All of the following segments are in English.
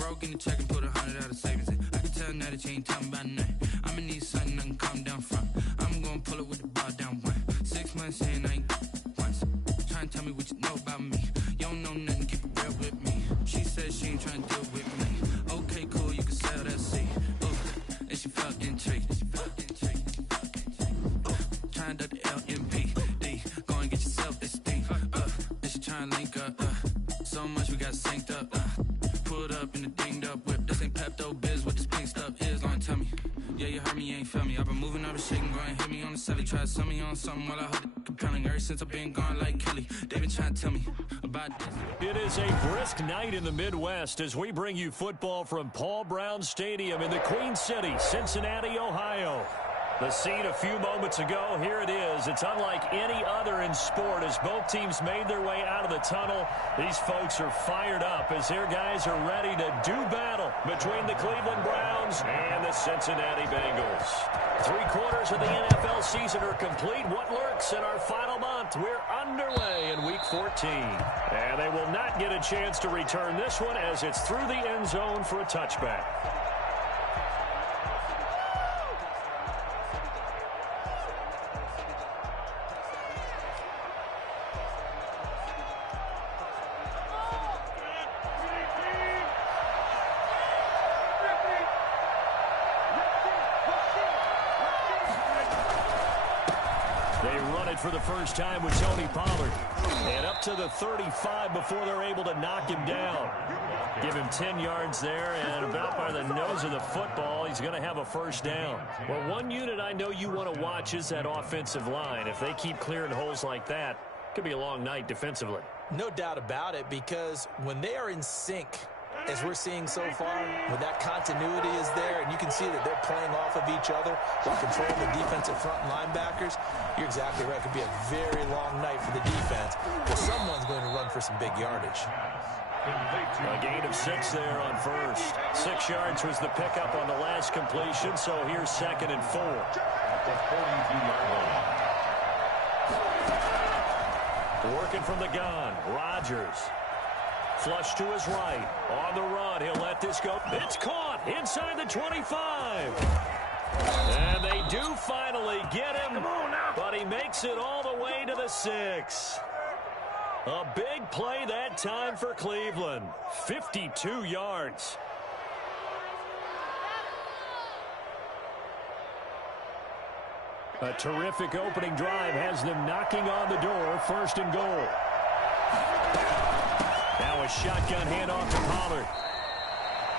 broke in the check and put 100 out of savings in. I can tell now that you ain't talking about nothing. I'ma need something I can calm down from. I'm gonna pull it with the bar down one. 6 months in, I ain't once. Trying to tell me what you know about me. You don't know nothing, keep it real with me. She said she ain't trying to deal with me. Okay, cool, you can sell that seat. And she felt intrigued. Trying to duck the LMP. Go and get yourself this thing. And she trying to link up. So much we got synced up. Pulled up in the dinged up whip. This ain't Pepto Biz, what this pink stuff is. Long tell me. Yeah, you heard me, you ain't feel me. I've been moving up and shaking, go and hit me on the celly. Try to sell me on something while I hold it compelling. Ever since I've been gone like Kelly, they been trying to tell me about this. It is a brisk night in the Midwest as we bring you football from Paul Brown Stadium in the Queen City, Cincinnati, Ohio. The scene a few moments ago, here it is. It's unlike any other in sport as both teams made their way out of the tunnel. These folks are fired up as their guys are ready to do battle between the Cleveland Browns and the Cincinnati Bengals. 3/4 of the NFL season are complete. What lurks in our final month? We're underway in Week 14. And they will not get a chance to return this one as it's through the end zone for a touchback. For the first time with Tony Pollard. And up to the 35 before they're able to knock him down. Give him 10 yards there, and about by the nose of the football, he's going to have a first down. Well, one unit I know you want to watch is that offensive line. If they keep clearing holes like that, it could be a long night defensively. No doubt about it, because when they are in sync, as we're seeing so far, when that continuity is there and you can see that they're playing off of each other while controlling the defensive front linebackers, you're exactly right. It could be a very long night for the defense, but someone's going to run for some big yardage. A gain of 6 there on first. 6 yards was the pickup on the last completion, so here's 2nd and 4. Working from the gun, Rodgers. Flush to his right. On the run. He'll let this go. It's caught inside the 25. And they do finally get him. But he makes it all the way to the 6. A big play that time for Cleveland. 52 yards. A terrific opening drive has them knocking on the door. 1st and goal. Now a shotgun handoff to Pollard.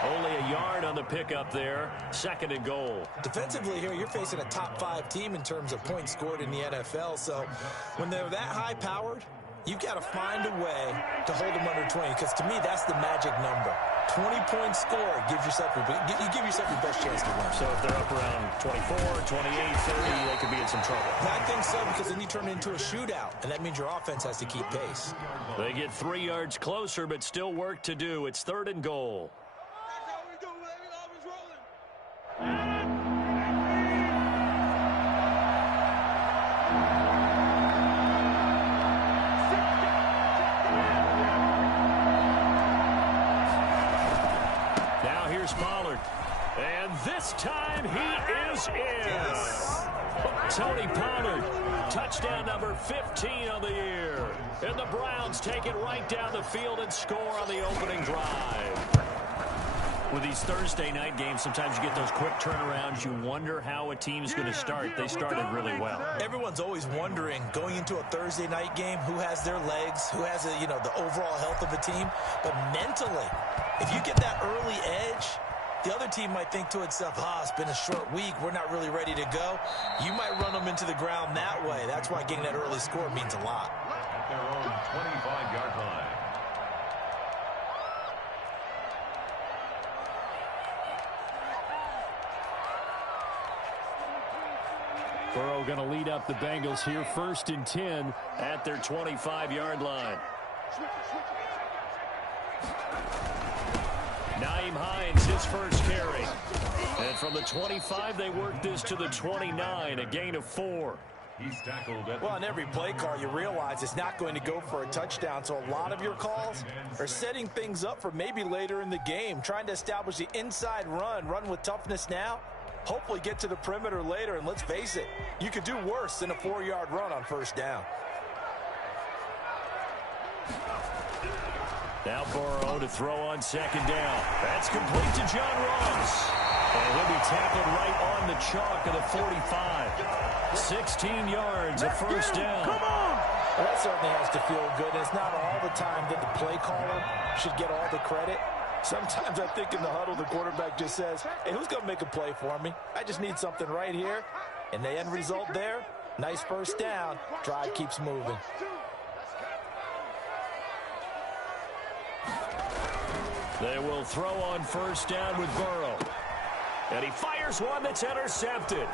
Only a yard on the pickup there. 2nd and goal. Defensively here, you're facing a top 5 team in terms of points scored in the NFL. So when they're that high-powered, you've got to find a way to hold them under 20. Because to me, that's the magic number. 20-point score gives yourself you give yourself your best chance to win. So if they're up around 24, 28, 30, they could be in some trouble. I think so, because then you turn it into a shootout, and that means your offense has to keep pace. They get 3 yards closer, but still work to do. It's 3rd and goal. Pollard, and this time he is in. Tony Pollard, touchdown number 15 on the year. And the Browns take it right down the field and score on the opening drive. With these Thursday night games, sometimes you get those quick turnarounds. You wonder how a team's going to start. They started really well. Everyone's always wondering, going into a Thursday night game, who has their legs, who has the overall health of a team. But mentally, if you get that early edge, the other team might think to itself, it's been a short week. We're not really ready to go. You might run them into the ground that way. That's why getting that early score means a lot. At their own 25-yard line. Burrow going to lead up the Bengals here. 1st and 10 at their 25-yard line. Nyheim Hines, his first carry. And from the 25, they work this to the 29, a gain of 4. He's tackled at Well, on every play call, you realize it's not going to go for a touchdown, so a lot of your calls are setting things up for maybe later in the game, trying to establish the inside run with toughness now, hopefully get to the perimeter later, and let's face it, you could do worse than a 4-yard run on first down. Now Burrow to throw on second down. That's complete to John Ross. And he'll be tackled right on the chalk of the 45. 16 yards, a first down. Come on! Well, that certainly has to feel good. And it's not all the time that the play caller should get all the credit. Sometimes I think in the huddle, the quarterback just says, hey, who's going to make a play for me? I just need something right here. And the end result there, nice first down. Drive keeps moving. They will throw on first down with Burrow. And he fires one that's intercepted.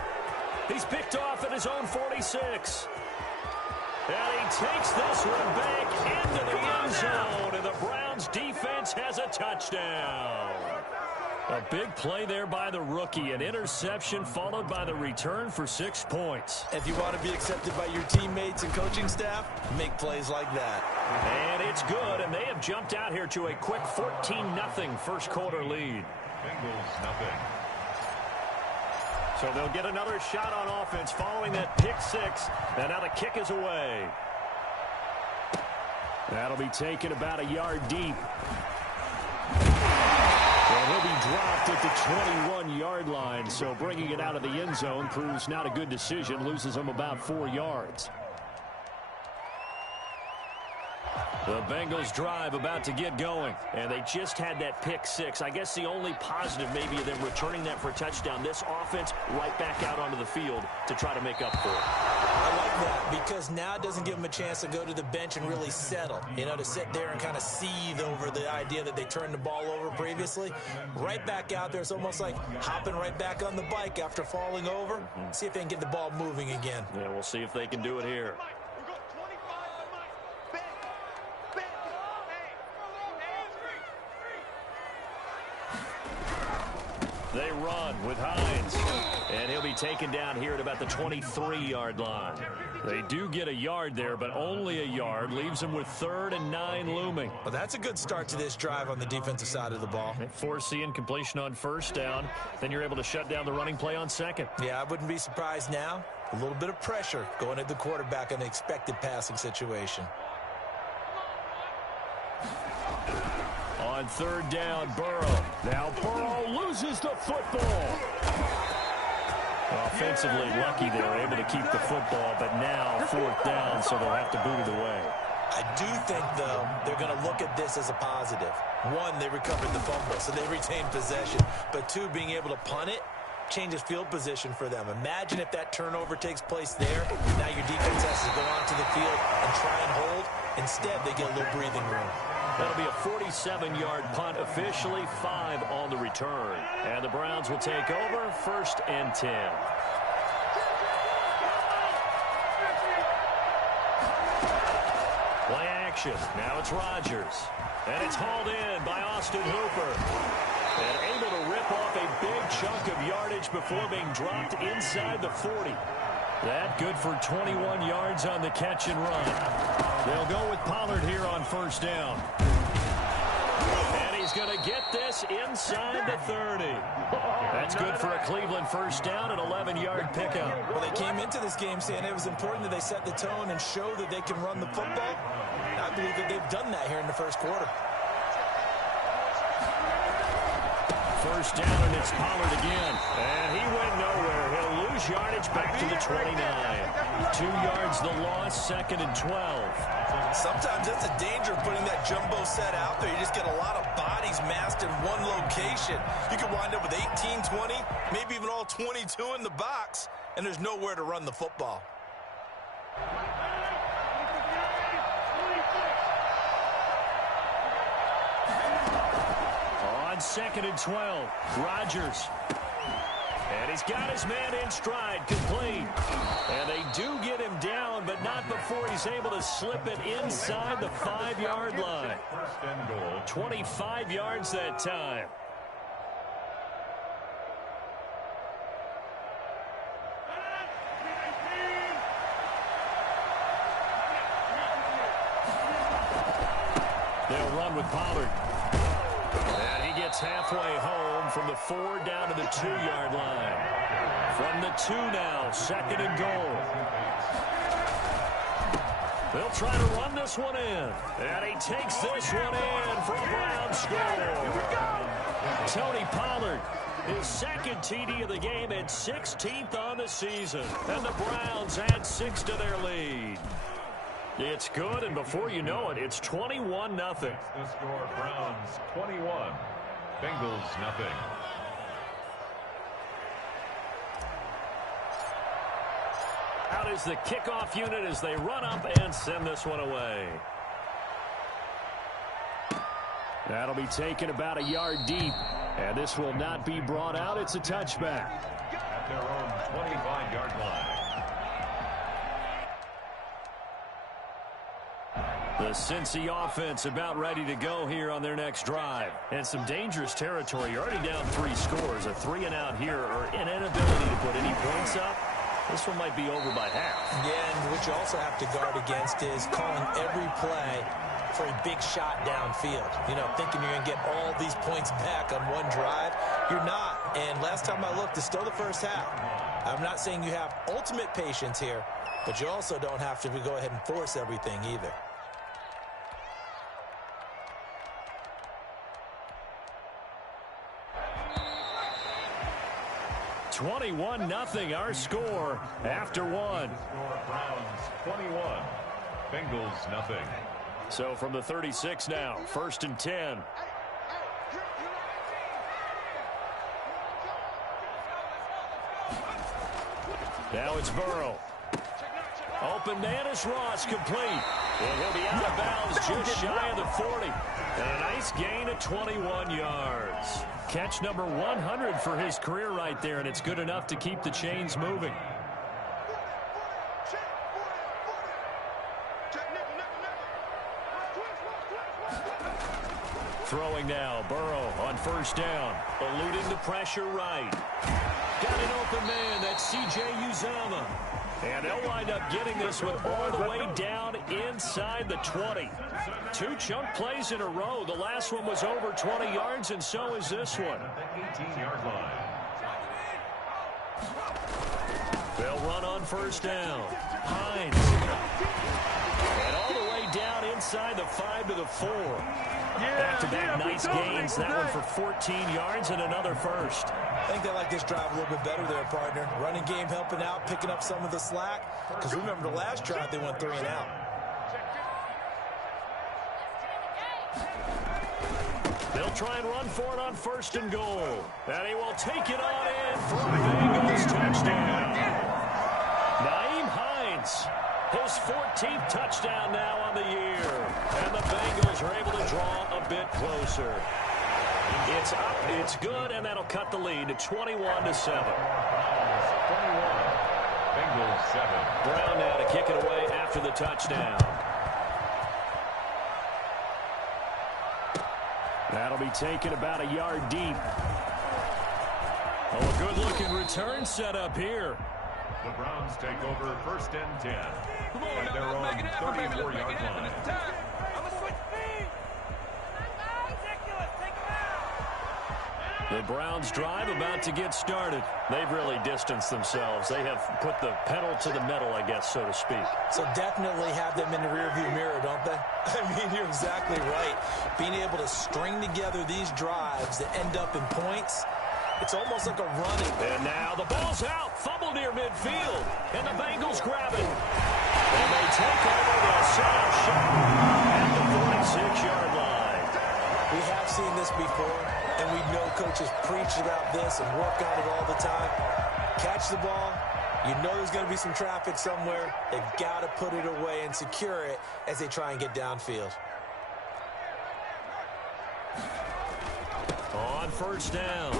He's picked off at his own 46. And he takes this one back into the end zone. And the Browns defense has a touchdown. A big play there by the rookie. An interception followed by the return for 6 points. If you want to be accepted by your teammates and coaching staff, make plays like that. And it's good, and they have jumped out here to a quick 14-0 first quarter lead. Bengals nothing. So they'll get another shot on offense following that pick six. And now the kick is away. That'll be taken about a yard deep. And he'll be dropped at the 21-yard line. So bringing it out of the end zone proves not a good decision. Loses him about 4 yards. The Bengals drive about to get going, and they just had that pick six. I guess the only positive maybe of them returning that for a touchdown. This offense right back out onto the field to try to make up for it. I like that because now it doesn't give them a chance to go to the bench and really settle, to sit there and kind of seethe over the idea that they turned the ball over previously. Right back out there, it's almost like hopping right back on the bike after falling over. See if they can get the ball moving again. Yeah, we'll see if they can do it here. They run with Hines, and he'll be taken down here at about the 23-yard line. They do get a yard there, but only a yard. Leaves them with 3rd and 9 looming. Well, that's a good start to this drive on the defensive side of the ball. Force the incompletion on first down. Then you're able to shut down the running play on second. Yeah, I wouldn't be surprised now. A little bit of pressure going at the quarterback in the expected passing situation. On 3rd down, Burrow. Now Burrow loses the football. Offensively lucky they were able to keep the football, but now 4th down, so they'll have to boot it away. I do think, though, they're going to look at this as a positive. 1, they recovered the fumble, so they retained possession. But 2, being able to punt it changes field position for them. Imagine if that turnover takes place there. Now your defense has to go onto the field and try and hold. Instead, they get a little breathing room. That'll be a 47-yard punt, officially 5 on the return. And the Browns will take over 1st and 10. Play action. Now it's Rodgers. And it's hauled in by Austin Hooper. And able to rip off a big chunk of yardage before being dropped inside the 40. That good for 21 yards on the catch and run. They'll go with Pollard here on 1st down. And he's going to get this inside the 30. That's good for a Cleveland 1st down, an 11-yard pickup. Well, they came into this game saying it was important that they set the tone and show that they can run the football. And I believe that they've done that here in the first quarter. 1st down, and it's Pollard again. And he went nowhere. He'll lose yardage back to the 29. 2 yards the loss, 2nd and 12. Sometimes that's a danger of putting that jumbo set out there. You just get a lot of bodies massed in one location. You could wind up with 18, 20, maybe even all 22 in the box, and there's nowhere to run the football. On 2nd and 12, Rodgers. And he's got his man in stride, complete. And they do get him down, but not before he's able to slip it inside the 5-yard line. 25 yards that time. They'll run with Pollard. And he gets halfway home from the 4 down to the 2-yard line. From the 2 now, 2nd and goal. They'll try to run this one in. And he takes this one in for a Browns score. Tony Pollard, his 2nd TD of the game and 16th on the season. And the Browns add 6 to their lead. It's good, and before you know it, it's 21-0. The score, Browns 21, Bengals nothing. Out is the kickoff unit as they run up and send this one away. That'll be taken about a yard deep, and this will not be brought out. It's a touchback. At their own 25-yard line. The Cincy offense about ready to go here on their next drive. And some dangerous territory. You're already down 3 scores. A 3-and-out here or an inability to put any points up. This one might be over by half. Yeah, and what you also have to guard against is calling every play for a big shot downfield. You know, thinking you're going to get all these points back on one drive. You're not. And last time I looked, it's still the first half. I'm not saying you have ultimate patience here, but you also don't have to go ahead and force everything either. 21-0 our score after 1. Score, Browns 21, Bengals nothing. So from the 36 now, 1st and 10. Now it's Burrow. Open man is Ross, complete. And he'll be out of bounds just shy of the 40. And a nice gain of 21 yards. Catch number 100 for his career right there, and it's good enough to keep the chains moving. Throwing now, Burrow on 1st down. Eluding the pressure right. Got an open man, that's C.J. Uzomah. And they'll wind up getting this one all the way down inside the 20. 2 chunk plays in a row. The last one was over 20 yards, and so is this one. At the 18-yard line. They'll run on 1st down. Hines. And all the way down inside the 5 to the 4. Back-to-back nice gains. That one for 14 yards and another first. I think they like this drive a little bit better there, partner. Running game helping out, picking up some of the slack. Because remember the last drive, they went 3 and out. They'll try and run for it on 1st and goal. And he will take it on in for a Bengals touchdown. Nyheim Hines, his 14th touchdown now on the year. And the Bengals are able to draw a bit closer. It's up, it's good, and that'll cut the lead to 21-7. Browns 21, Bengals 7. Brown now to kick it away after the touchdown. That'll be taken about a yard deep. Oh, a good-looking return set up here. The Browns take over 1st and 10. At their own 34-yard line. The Browns drive about to get started. They've really distanced themselves. They have put the pedal to the metal, I guess, so to speak. So definitely have them in the rearview mirror, don't they? I mean, you're exactly right. Being able to string together these drives that end up in points, it's almost like a running. And now the ball's out. Fumble near midfield. And the Bengals grab it. And they take over the set shot at the 46-yard line. We have seen this before, and we know coaches preach about this and work on it all the time. Catch the ball. You know there's going to be some traffic somewhere. They've got to put it away and secure it as they try and get downfield. On 1st down,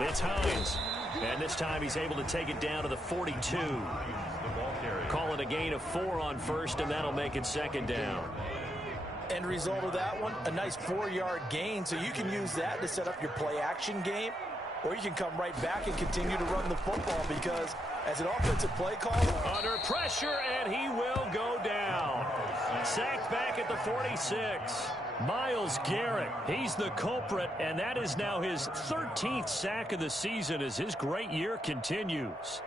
it's Hines. And this time he's able to take it down to the 42. Call it a gain of 4 on 1st, and that'll make it 2nd down. End result of that one, a nice 4-yard gain, so you can use that to set up your play-action game, or you can come right back and continue to run the football because as an offensive play call. Under pressure, and he will go down. Sacked back at the 46. Myles Garrett, he's the culprit, and that is now his 13th sack of the season as his great year continues.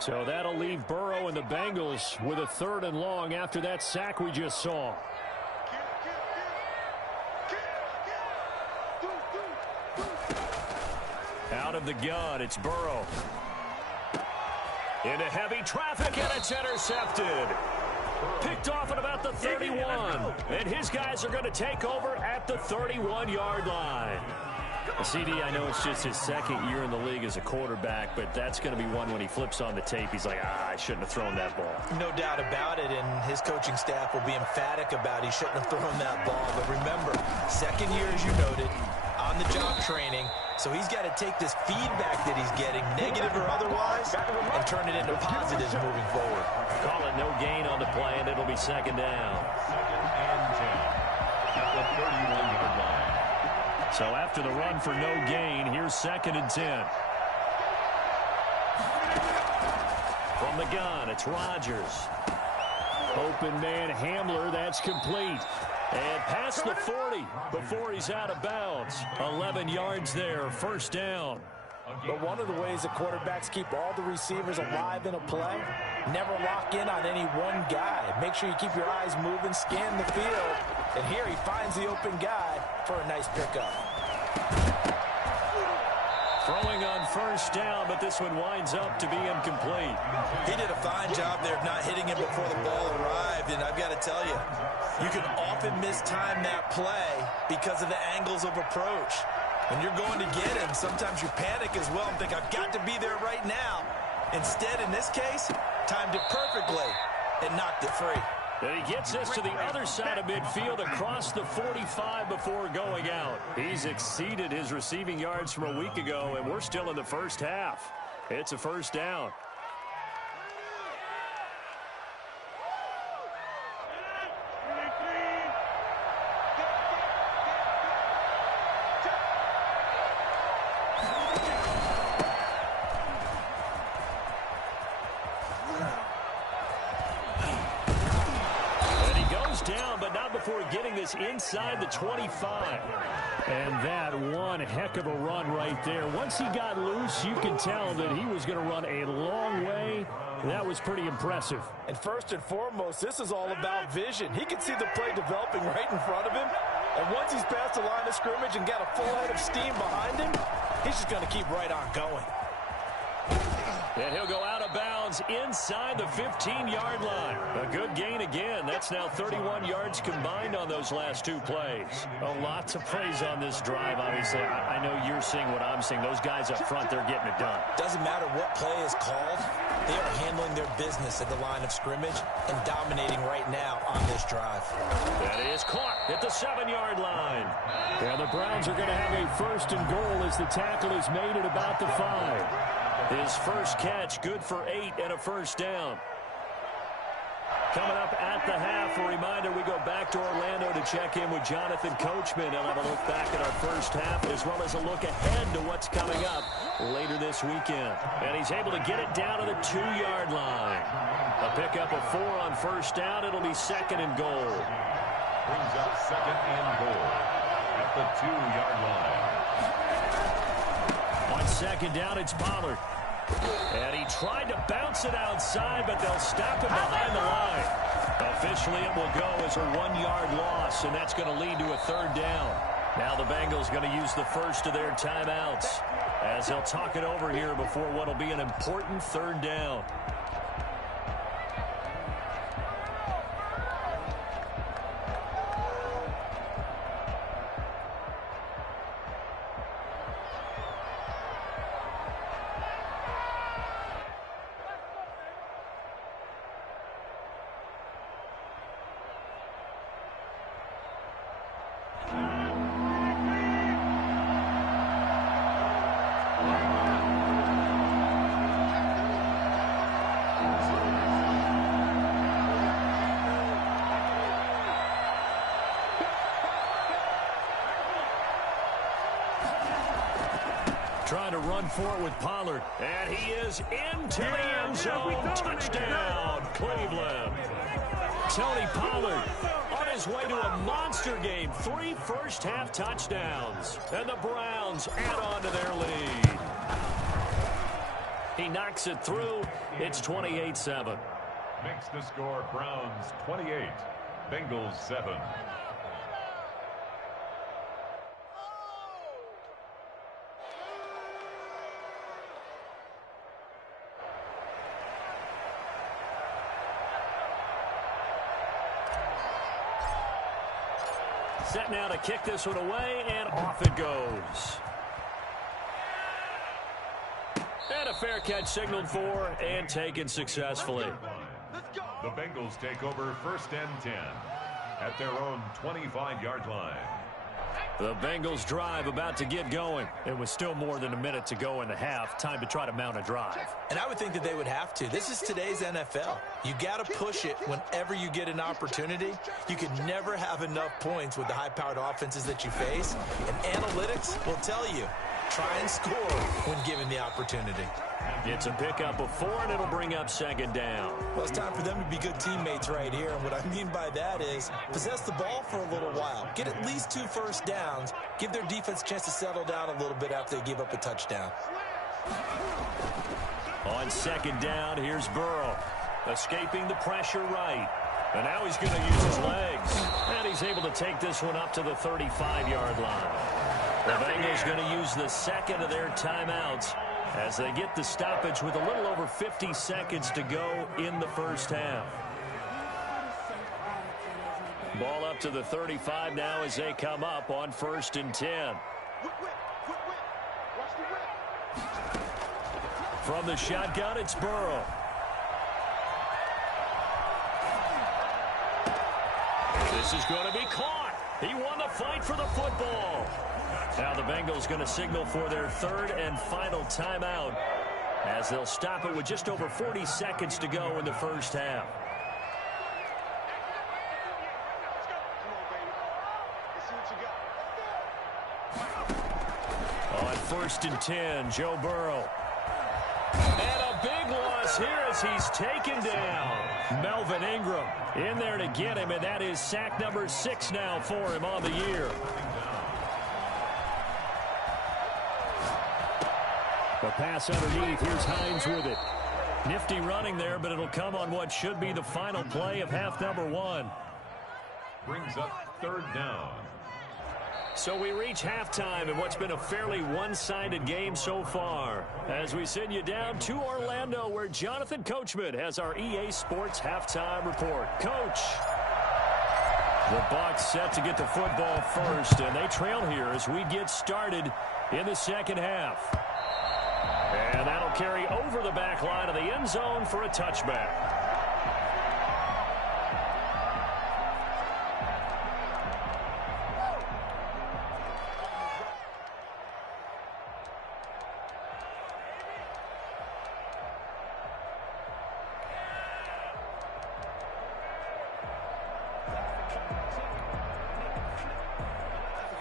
So that'll leave Burrow and the Bengals with a 3rd and long after that sack we just saw. Out of the gun, it's Burrow. Into heavy traffic, and it's intercepted. Picked off at about the 31. And his guys are going to take over at the 31-yard line. CD, I know it's just his 2nd year in the league as a quarterback, but that's going to be one when he flips on the tape. He's like, I shouldn't have thrown that ball. No doubt about it, and his coaching staff will be emphatic about he shouldn't have thrown that ball. But remember, 2nd year, as you noted, on-the-job training. So he's got to take this feedback that he's getting, negative or otherwise, and turn it into positives moving forward. Call it no gain on the play, and it'll be 2nd down. 2nd and 10 at the 31-yard line. So after the run for no gain, here's 2nd and 10. From the gun, it's Rodgers. Open man Hamler, that's complete. And past the 40 before he's out of bounds. 11 yards there, 1st down. But one of the ways that quarterbacks keep all the receivers alive in a play, never lock in on any one guy. Make sure you keep your eyes moving, scan the field. And here he finds the open guy for a nice pickup. Throwing on 1st down, but this one winds up to be incomplete. He did a fine job there of not hitting him before the ball arrived, and I've got to tell you, you can often mistime that play because of the angles of approach. When you're going to get him, sometimes you panic as well and think, I've got to be there right now. Instead, in this case, timed it perfectly and knocked it free. And he gets this to the other side of midfield across the 45 before going out. He's exceeded his receiving yards from a week ago, and we're still in the 1st half. It's a 1st down. Down, but not before getting this inside the 25. And that one heck of a run right there. Once he got loose, you could tell that he was going to run a long way. That was pretty impressive. And first and foremost, this is all about vision. He can see the play developing right in front of him. And once he's past the line of scrimmage and got a full head of steam behind him, he's just going to keep right on going. And he'll go out of bounds inside the 15-yard line. A good gain again. That's now 31 yards combined on those last 2 plays. A lot to praise on this drive, obviously. I know you're seeing what I'm seeing. Those guys up front, they're getting it done. Doesn't matter what play is called. They are handling their business at the line of scrimmage and dominating right now on this drive. That is caught at the 7-yard line. Yeah, the Browns are going to have a 1st and goal as the tackle is made at about the 5. His first catch, good for 8 and a 1st down. Coming up at the half, a reminder, we go back to Orlando to check in with Jonathan Coachman. He'll have a look back at our 1st half as well as a look ahead to what's coming up later this weekend. And he's able to get it down to the 2-yard line. A pickup of 4 on 1st down. It'll be 2nd and goal. Brings up 2nd and goal at the 2-yard line. On 2nd down, it's Pollard. And he tried to bounce it outside, but they'll stop him behind the line. Officially, it will go as a 1-yard loss, and that's going to lead to a 3rd down. Now the Bengals going to use the first of their timeouts as they'll talk it over here before what will be an important 3rd down. Trying to run for it with Pollard. And he is into the end zone. Touchdown, Cleveland. Tony Pollard on his way to a monster game. 3 first-half touchdowns. And the Browns add on to their lead. He knocks it through. It's 28-7. Makes the score Browns 28, Bengals 7. Set now to kick this one away, and off it goes. And a fair catch signaled for and taken successfully. The Bengals take over 1st and 10 at their own 25-yard line. The Bengals drive about to get going. It was still more than a minute to go in the half. Time to try to mount a drive. And I would think that they would have to. This is today's NFL. You got to push it whenever you get an opportunity. You can never have enough points with the high-powered offenses that you face. And analytics will tell you, try and score when given the opportunity. It's a pickup of 4, and it'll bring up 2nd down. Well, it's time for them to be good teammates right here. And what I mean by that is possess the ball for a little while. Get at least 2 first downs. Give their defense a chance to settle down a little bit after they give up a touchdown. On 2nd down, here's Burrow. Escaping the pressure right. And now he's going to use his legs. And he's able to take this one up to the 35-yard line. The Bengals going to use the 2nd of their timeouts as they get the stoppage with a little over 50 seconds to go in the first half. Ball up to the 35 now as they come up on 1st and 10. From the shotgun, it's Burrow. This is going to be caught. He won the fight for the football. Now the Bengals going to signal for their 3rd and final timeout as they'll stop it with just over 40 seconds to go in the first half. On 1st and 10, Joe Burrow. And a big loss here as he's taken down. Melvin Ingram in there to get him, and that is sack number 6 now for him on the year. The pass underneath. Here's Hines with it. Nifty running there, but it'll come on what should be the final play of half number 1. Brings up 3rd down. So we reach halftime in what's been a fairly one-sided game so far. As we send you down to Orlando, where Jonathan Coachman has our EA Sports halftime report. Coach. The Bucs set to get the football first, and they trail here as we get started in the 2nd half. And that'll carry over the back line of the end zone for a touchback.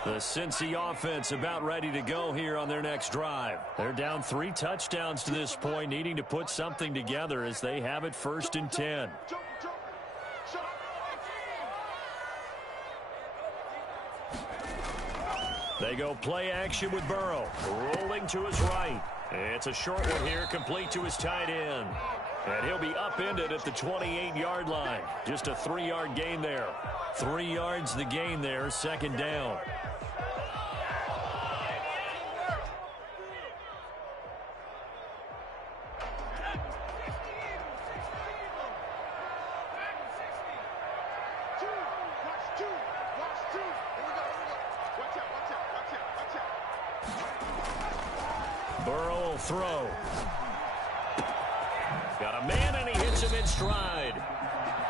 The Cincy offense about ready to go here on their next drive. They're down 3 touchdowns to this point, needing to put something together as they have it 1st and 10. They go play action with Burrow, rolling to his right. It's a short one here, complete to his tight end. And he'll be upended at the 28-yard line. Just a 3-yard gain there. 3 yards the gain there, 2nd down. Burrow will throw. Got a man, and he hits him in stride.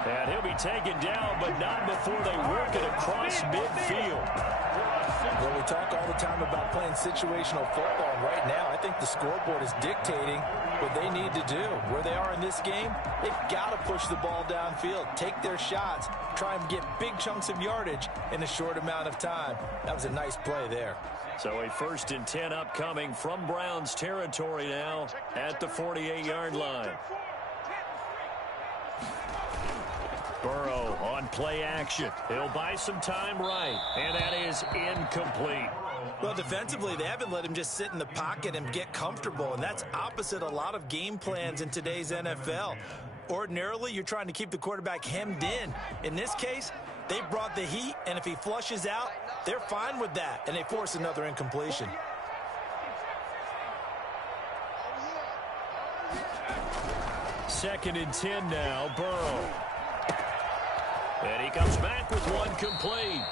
And he'll be taken down, but not before they work it across midfield. Well, we talk all the time about playing situational football, and right now I think the scoreboard is dictating what they need to do. Where they are in this game, they've got to push the ball downfield, take their shots, try and get big chunks of yardage in a short amount of time. That was a nice play there. So a 1st and 10 upcoming from Browns territory now at the 48-yard line. Burrow on play action. He'll buy some time right, and that is incomplete. Well, defensively, they haven't let him just sit in the pocket and get comfortable, and that's opposite a lot of game plans in today's NFL. Ordinarily, you're trying to keep the quarterback hemmed in. In this case, they brought the heat, and if he flushes out, they're fine with that, and they force another incompletion. Second and 10 now, Burrow. And he comes back with one complete.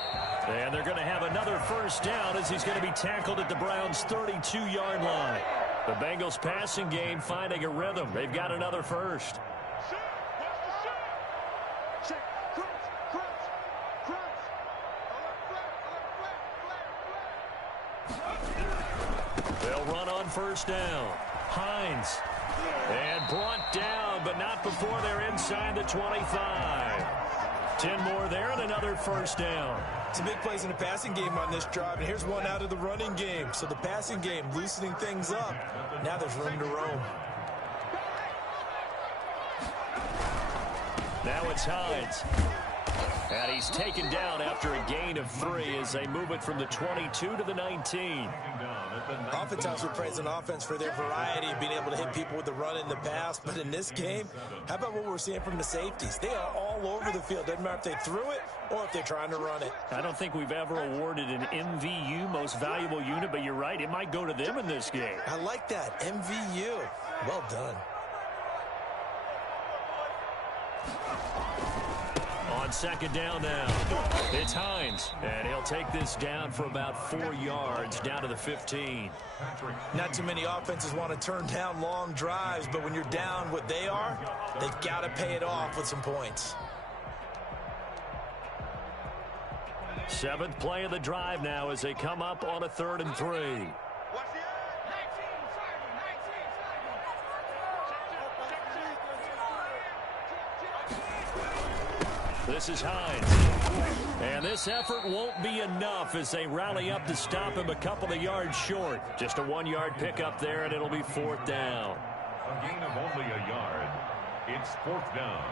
And they're going to have another first down as he's going to be tackled at the Browns' 32-yard line. The Bengals passing game finding a rhythm. They've got another first. They'll run on first down. Hines. And brought down, but not before they're inside the 25. 10 more there and another first down. Some big plays in the passing game on this drive, and here's one out of the running game. So the passing game loosening things up. Now there's room to roam. Now it's Hines. And he's taken down after a gain of 3 as they move it from the 22 to the 19. Oftentimes we praise an offense for their variety of being able to hit people with the run in the pass, but in this game, how about what we're seeing from the safeties? They are all over the field. Doesn't matter if they threw it or if they're trying to run it. I don't think we've ever awarded an MVU, most valuable unit, but you're right, it might go to them in this game. I like that, MVU. Well done. On second down now, it's Hines, and he'll take this down for about 4 yards, down to the 15. Not too many offenses want to turn down long drives, but when you're down what they are, they've got to pay it off with some points. 7th play of the drive now as they come up on a 3rd and 3. This is Hines. And this effort won't be enough as they rally up to stop him a couple of yards short. Just a 1-yard pickup there, and it'll be 4th down. A gain of only a yard. It's 4th down.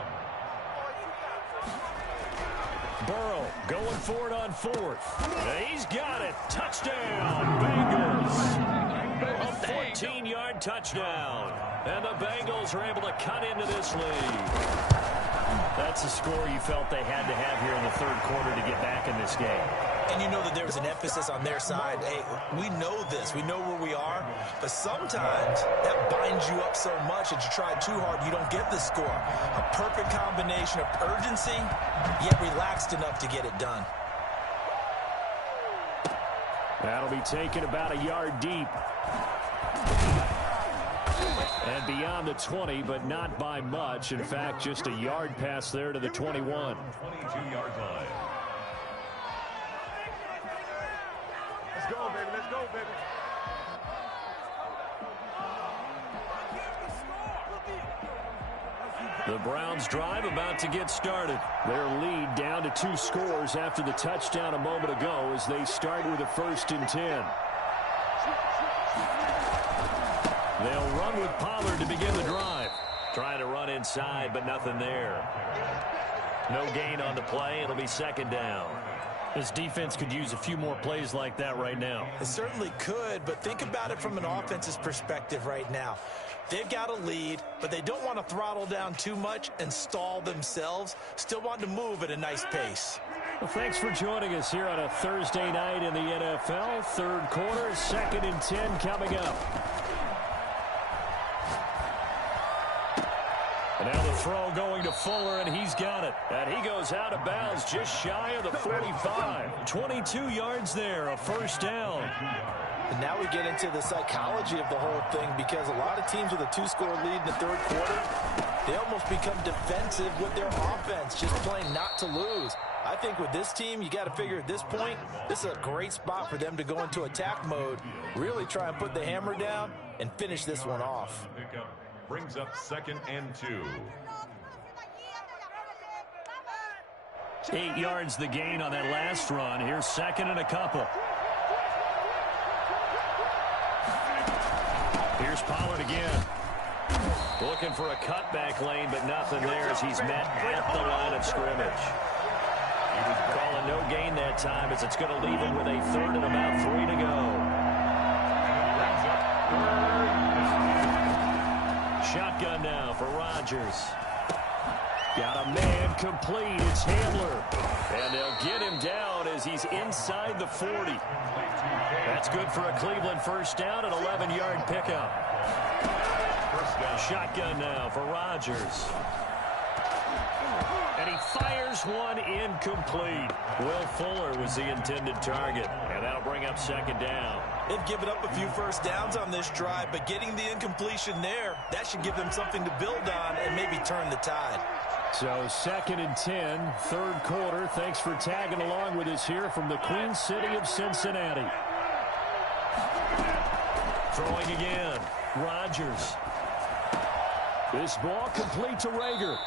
Burrow going for it on 4th. He's got it. Touchdown, Bengals. A 14-yard touchdown. And the Bengals are able to cut into this lead. That's a score you felt they had to have here in the 3rd quarter to get back in this game. And you know that there's an emphasis on their side. Hey, we know this. We know where we are. But sometimes that binds you up so much that you try too hard, you don't get the score. A perfect combination of urgency, yet relaxed enough to get it done. That'll be taken about a yard deep. And beyond the 20, but not by much. In fact, just a yard pass there to the 21. 22-yard line. Let's go, baby. Let's go, baby. The Browns drive about to get started. Their lead down to 2 scores after the touchdown a moment ago as they start with a 1st and 10. They'll run with Pollard to begin the drive. Trying to run inside, but nothing there. No gain on the play. It'll be 2nd down. This defense could use a few more plays like that right now. It certainly could, but think about it from an offense's perspective right now. They've got a lead, but they don't want to throttle down too much and stall themselves. Still want to move at a nice pace. Well, thanks for joining us here on a Thursday night in the NFL. 3rd quarter, 2nd and 10 coming up. And now the throw going to Fuller, and he's got it. And he goes out of bounds just shy of the 45. 22 yards there, a 1st down. And now we get into the psychology of the whole thing, because a lot of teams with a 2-score lead in the 3rd quarter, they almost become defensive with their offense, just playing not to lose. I think with this team, you got to figure at this point, this is a great spot for them to go into attack mode, really try and put the hammer down and finish this one off. Brings up 2nd and 2. 8 yards the gain on that last run. Here's 2nd and a couple. Here's Pollard again. Looking for a cutback lane, but nothing there as he's met at the line of scrimmage. Calling no gain that time as it's going to leave him with a third and about 3 to go. Shotgun now for Rodgers. Got a man complete. It's Hamler. And they'll get him down as he's inside the 40. That's good for a Cleveland first down, an 11-yard pickup. Shotgun now for Rodgers. And he fires one incomplete. Will Fuller was the intended target. And that'll bring up second down. They've given up a few first downs on this drive, but getting the incompletion there, that should give them something to build on and maybe turn the tide. So 2nd and 10, third quarter. Thanks for tagging along with us here from the Queen City of Cincinnati. Throwing again. Rodgers. This ball complete to Rager.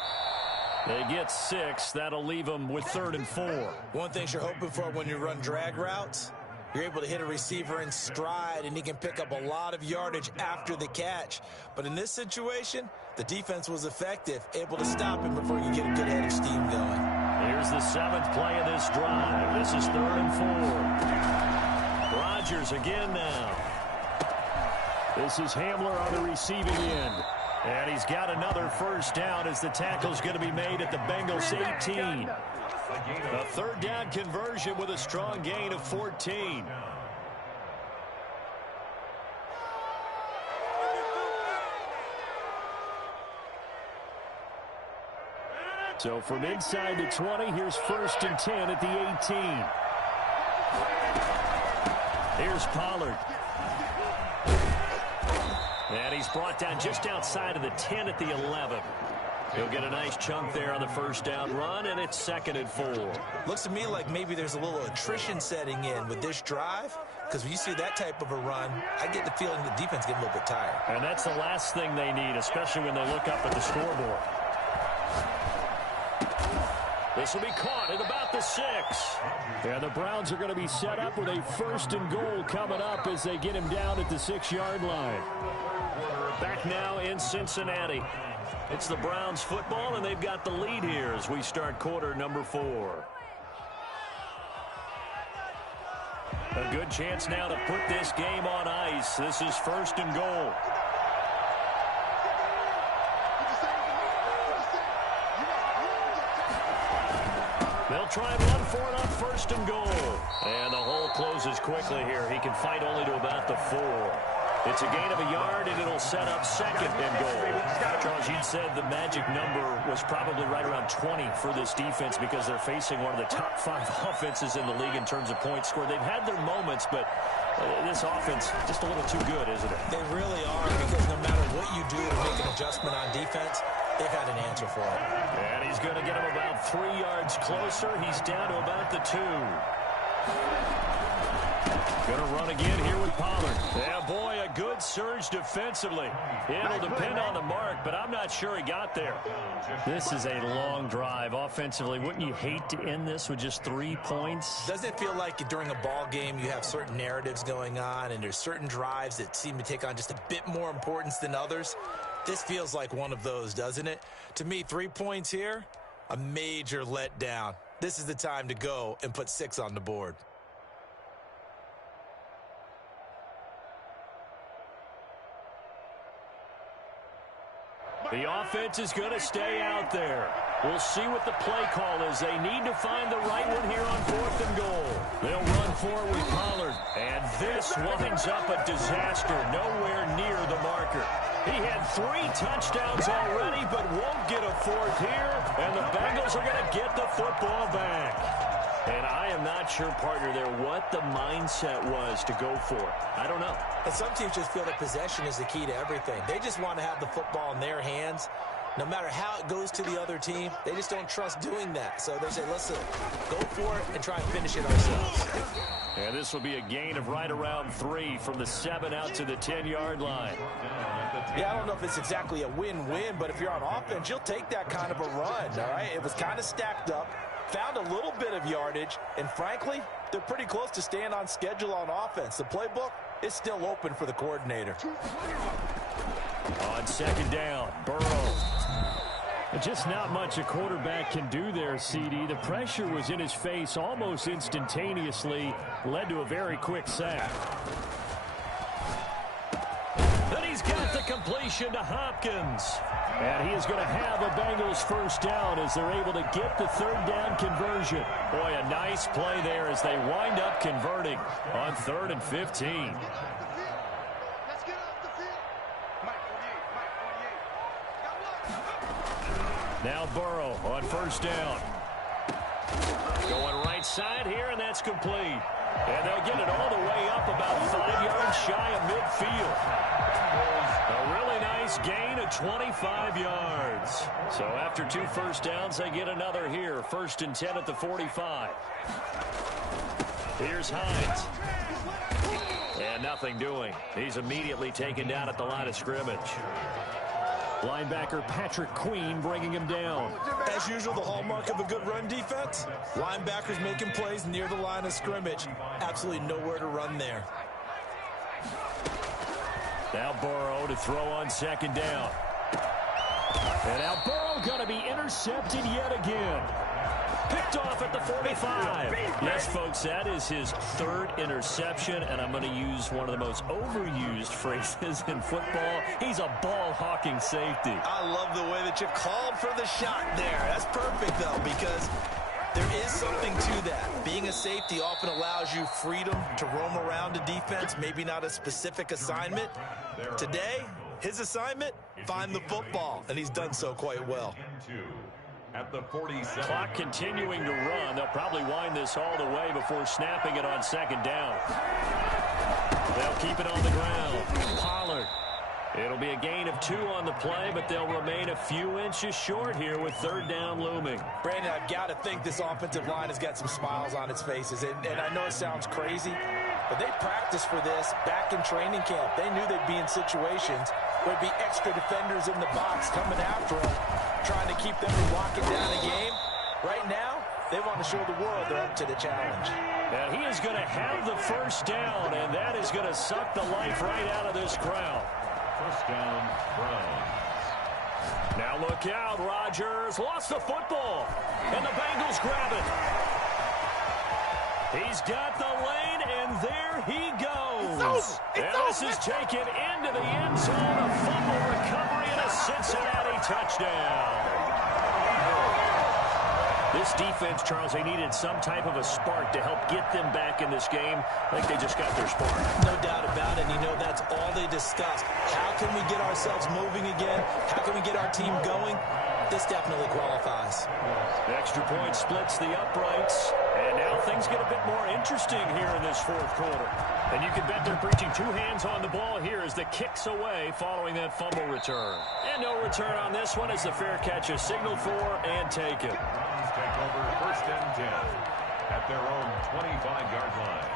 They get 6. That'll leave them with 3rd and 4. One thing you're hoping for when you run drag routes, you're able to hit a receiver in stride, and he can pick up a lot of yardage after the catch. But in this situation, the defense was effective, able to stop him before you get a good head of steam going. Here's the 7th play of this drive. This is 3rd and 4. Rodgers again now. This is Hamler on the receiving end. And he's got another first down as the tackle's going to be made at the Bengals 18. A 3rd down conversion with a strong gain of 14. So from inside the 20, here's 1st and 10 at the 18. Here's Pollard. And he's brought down just outside of the 10 at the 11. He'll get a nice chunk there on the first down run, and it's 2nd and 4. Looks to me like maybe there's a little attrition setting in with this drive, because when you see that type of a run, I get the feeling the defense getting a little bit tired. And that's the last thing they need, especially when they look up at the scoreboard. This will be caught at about the 6. And the Browns are going to be set up with a 1st and goal coming up as they get him down at the 6-yard line. Back now in Cincinnati. It's the Browns football, and they've got the lead here as we start quarter number 4. A good chance now to put this game on ice. This is 1st and goal. They'll try and run for it on 1st and goal. And the hole closes quickly here. He can fight only to about the 4. It's a gain of a yard, and it'll set up 2nd and goal. Charles, you said the magic number was probably right around 20 for this defense because they're facing one of the top 5 offenses in the league in terms of points scored. They've had their moments, but this offense just a little too good, isn't it? They really are, because no matter what you do to make an adjustment on defense, they've had an answer for it. And he's going to get him about 3 yards closer. He's down to about the 2. Going to run again here with Pollard. Yeah, boy, a good surge defensively. It'll depend on the mark, but I'm not sure he got there. This is a long drive offensively. Wouldn't you hate to end this with just 3 points? Doesn't it feel like during a ball game you have certain narratives going on, and there's certain drives that seem to take on just a bit more importance than others? This feels like one of those, doesn't it? To me, 3 points here, a major letdown. This is the time to go and put 6 on the board. The offense is going to stay out there. We'll see what the play call is. They need to find the right one here on 4th and goal. They'll run for it with Pollard. And this winds up a disaster. Nowhere near the marker. He had 3 touchdowns already, but won't get a 4th here. And the Bengals are going to get the football back. And I am not sure, partner, there what the mindset was to go for it. I don't know. And some teams just feel that possession is the key to everything. They just want to have the football in their hands. No matter how it goes to the other team, they just don't trust doing that. So they say, listen, go for it and try and finish it ourselves. And this will be a gain of right around 3 from the 7 out to the 10-yard line. Yeah, I don't know if it's exactly a win-win, but if you're on offense, you'll take that kind of a run, all right? It was kind of stacked up, found a little bit of yardage, and frankly, they're pretty close to staying on schedule on offense. The playbook, it's still open for the coordinator. On second down, Burrow. Just not much a quarterback can do there, CD. The pressure was in his face almost instantaneously, led to a very quick sack. And he's got the completion to Hopkins. And he is going to have a Bengals first down as they're able to get the third down conversion. Boy, a nice play there as they wind up converting on 3rd and 15. Now Burrow on first down. Going right side here, and that's complete. And they'll get it all the way up about 5 yards shy of midfield. A really nice gain of 25 yards. So after 2 first downs, they get another here. 1st and 10 at the 45. Here's Hines. And nothing doing. He's immediately taken down at the line of scrimmage. Linebacker Patrick Queen bringing him down. As usual, the hallmark of a good run defense. Linebackers making plays near the line of scrimmage. Absolutely nowhere to run there. Now Burrow to throw on second down. And now Burrow going to be intercepted yet again. Picked off at the 45. Yes, folks, that is his 3rd interception, and I'm going to use one of the most overused phrases in football. He's a ball-hawking safety. I love the way that you called for the shot there. That's perfect, though, because there is something to that. Being a safety often allows you freedom to roam around a defense, maybe not a specific assignment. Today, his assignment, find the football, and he's done so quite well. At the 47. Clock continuing to run. They'll probably wind this all the way before snapping it on second down. They'll keep it on the ground. Pollard. It'll be a gain of 2 on the play, but they'll remain a few inches short here with 3rd down looming. Brandon, I've got to think this offensive line has got some smiles on its faces. And I know it sounds crazy, but they practiced for this back in training camp. They knew they'd be in situations where there'd be extra defenders in the box coming after them, trying to keep them from locking down a game. Right now, they want to show the world they're up to the challenge. And he is going to have the first down, and that is going to suck the life right out of this crowd. First down, Browns. Now look out, Rodgers lost the football, and the Bengals grab it. He's got the lane, and there he goes. And this is taken into the end zone, a fumble recovery, and a Cincinnati touchdown. This defense, Charles, they needed some type of a spark to help get them back in this game. I think they just got their spark. No doubt about it. You know, that's all they discussed. How can we get ourselves moving again? How can we get our team going? This definitely qualifies. The extra point splits the uprights. And now things get a bit more interesting here in this 4th quarter. And you can bet they're preaching 2 hands on the ball here as the kick's away following that fumble return. And no return on this one as the fair catch is signaled for and taken. Take over 1st and 10 at their own 25-yard line.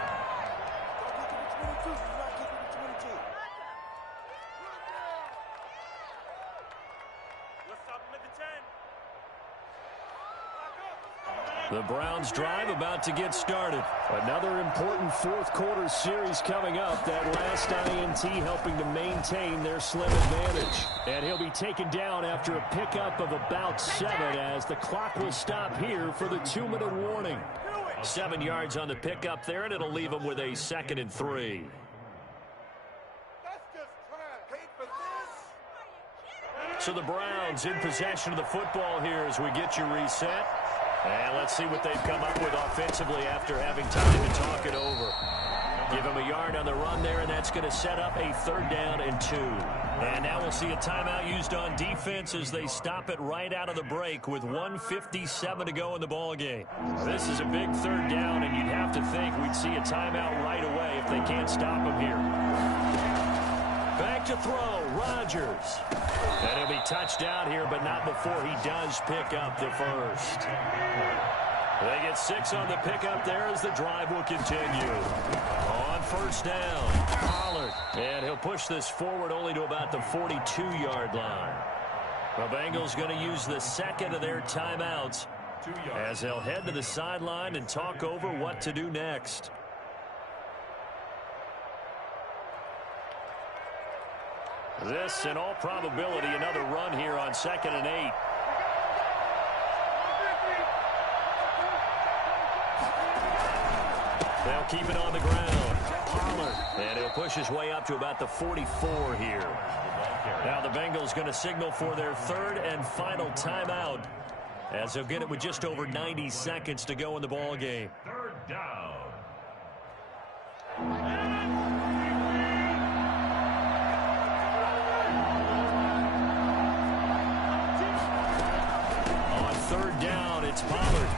The Browns drive about to get started. Another important 4th quarter series coming up. That last INT helping to maintain their slim advantage. And he'll be taken down after a pickup of about 7 as the clock will stop here for the 2-minute warning. 7 yards on the pickup there, and it'll leave him with a 2nd and 3. So the Browns in possession of the football here as we get you reset. And let's see what they've come up with offensively after having time to talk it over. Give him a yard on the run there, and that's going to set up a 3rd down and 2. And now we'll see a timeout used on defense as they stop it right out of the break with 1:57 to go in the ballgame. This is a big 3rd down, and you'd have to think we'd see a timeout right away if they can't stop him here. Back to throw, Rodgers. And he'll be touched out here, but not before he does pick up the first. They get 6 on the pickup there as the drive will continue. On first down, Pollard. And he'll push this forward only to about the 42-yard line. The Bengals going to use the 2nd of their timeouts as they'll head to the sideline and talk over what to do next. This, in all probability, another run here on 2nd and 8. They'll keep it on the ground. Pollard. And he'll push his way up to about the 44 here. Now the Bengals going to signal for their 3rd and final timeout, as they'll get it with just over 90 seconds to go in the ball game. 3rd down. On 3rd down, it's Pollard.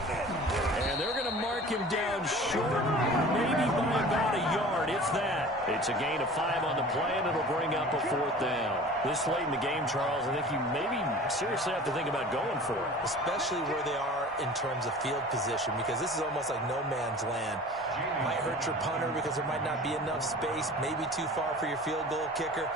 And they're going to mark him down short, maybe by about a yard, if that. It's a gain of 5 on the play, and it'll bring up a 4th down. This late in the game, Charles, I think you maybe seriously have to think about going for it. Especially where they are in terms of field position, because this is almost like no man's land. Might hurt your punter because there might not be enough space, maybe too far for your field goal kicker.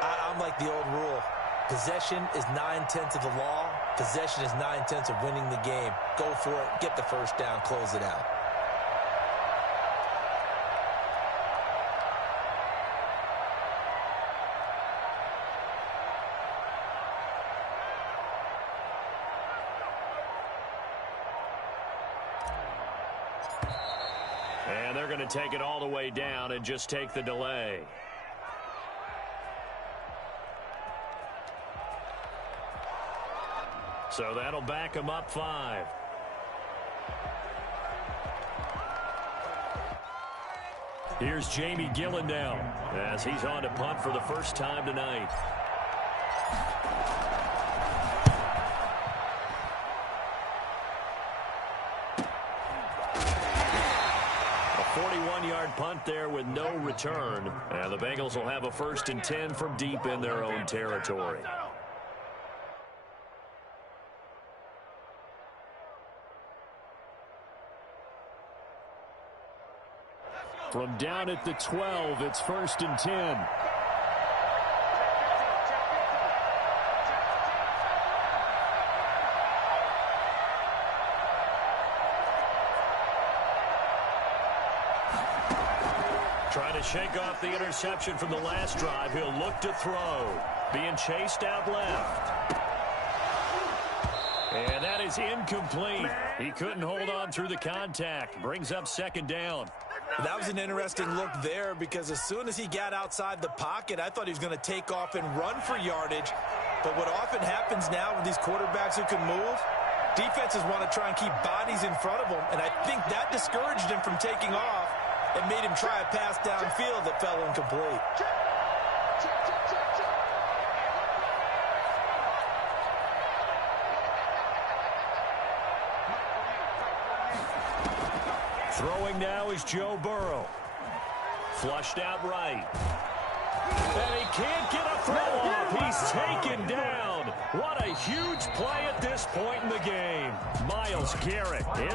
I'm like the old rule. Possession is 9/10 of the law. Possession is 9/10 of winning the game. Go for it. Get the 1st down. Close it out. And they're going to take it all the way down and just take the delay. So that'll back him up 5. Here's Jamie Gillen now, as he's on to punt for the first time tonight. A 41-yard punt there with no return. And the Bengals will have a 1st and 10 from deep in their own territory. From down at the 12, it's 1st and 10. Trying to shake off the interception from the last drive. He'll look to throw. Being chased out left. And that is incomplete. He couldn't hold on through the contact. Brings up 2nd down. That was an interesting look there, because as soon as he got outside the pocket, I thought he was going to take off and run for yardage. But what often happens now with these quarterbacks who can move, defenses want to try and keep bodies in front of them, and I think that discouraged him from taking off and made him try a pass downfield that fell incomplete. Throwing now is Joe Burrow. Flushed out right. And he can't get a throw off. He's taken down. What a huge play at this point in the game. Myles Garrett